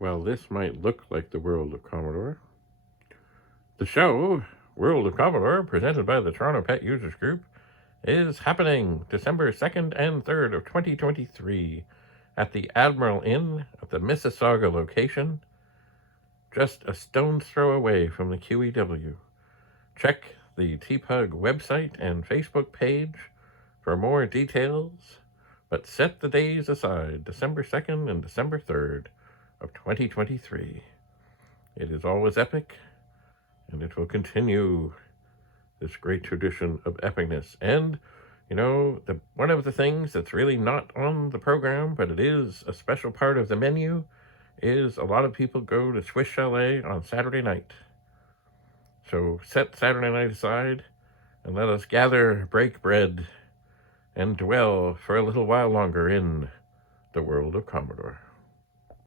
Well, this might look like the World of Commodore. The show, World of Commodore, presented by the Toronto Pet Users Group, is happening December 2nd and 3rd of 2023 at the Admiral INN at the Mississauga location, just a stone's throw away from the QEW. Check the TPUG website and Facebook page for more details, but set the days aside, December 2nd and December 3rd of 2023. It is always epic, and it will continue this great tradition of epicness. And, one of the things that's really not on the program, but it is a special part of the menu, is a lot of people go to Swiss Chalet on Saturday night. So set Saturday night aside and let us gather, break bread, and dwell for a little while longer in the World of Commodore.